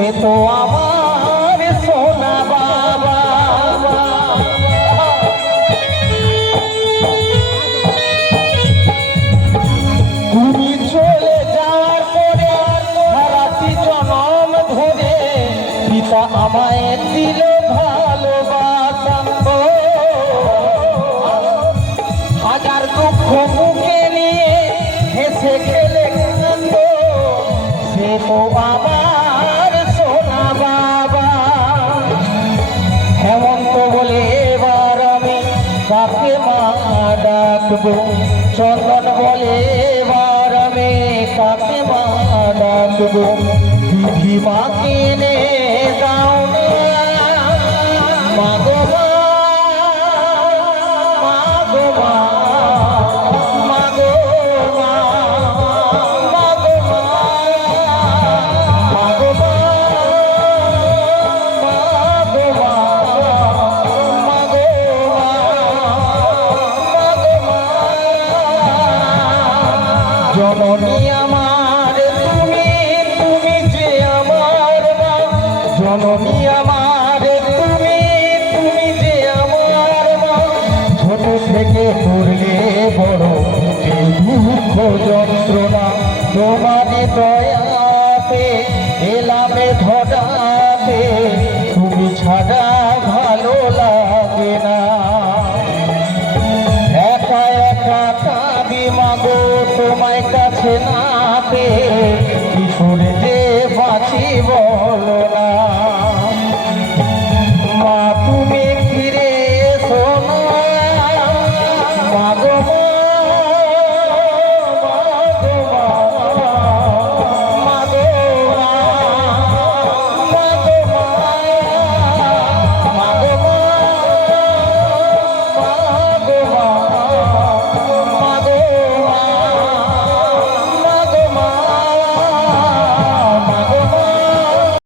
সে তো আমার সোনা বাবা। তুমি চলে যাওয়ার পরে সারাটি জনম ধরে পিতা আমায় দিল ভালোবাসা। হাজার দুঃখ মুখে নিয়ে হেসে খেলে কান্দ সে তো আমার সোনা বাবা। হেমন্ত বলে এবার আমি কাকে মা ডাকবো, চন্দন বলে এবার আমি কাকে মা ডাকবো। বিধি মাকে এনে দাও না মাগো মা, মাগো মা, মাগো মা, মাগো মা, মাগো মা, মাগো মা, মাগো মা, মাগো মা। জননী আমার তুমি, তুমি যে আমার মা। জননী আমার তুমি, তুমি যে আমার মা। ছোট থেকে করলে বড় এই দুঃখ যন্ত্রণা, তোমারে দয়াতে এলামে ধরাতে তুমি ছাড়া ভালো লাগে না। একা একা কাঁদি মাগো তোমায় কাছে না পেয়ে।